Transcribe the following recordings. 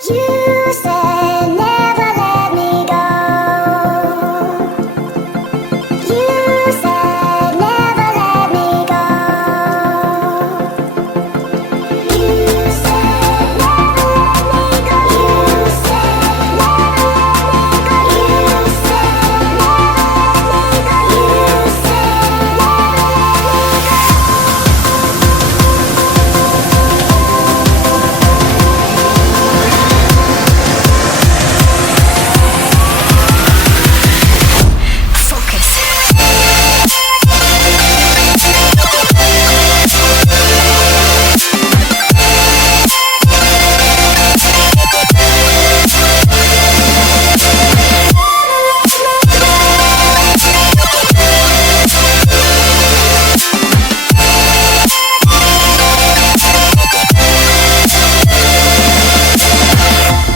You said never let me go. You said never let me go. You said never let me go. You said never let me go. You said never let me go. You said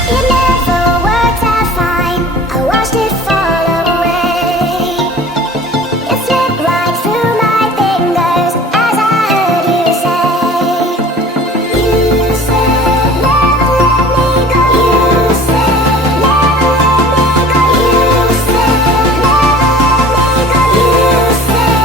it never worked out fine. I watched it fall away. It slipped right through my fingers as I heard you say. You said never let me go. You said never let me go. You said never let me go. You said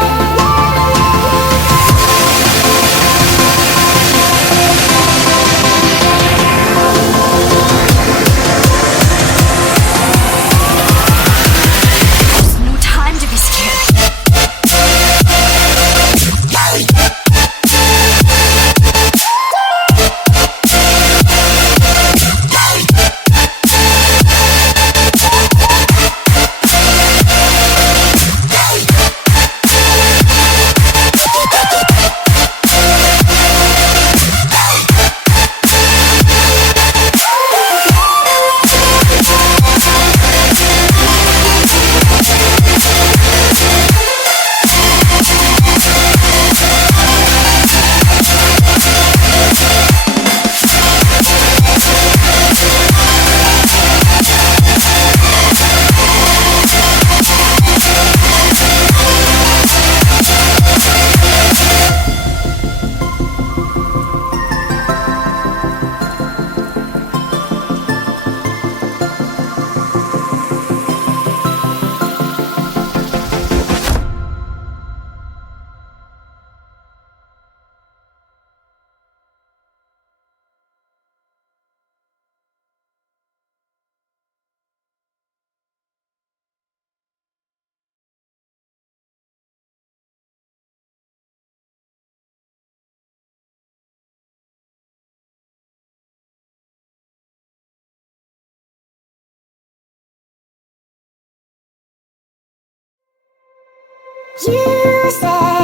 There's no time to be scared. you said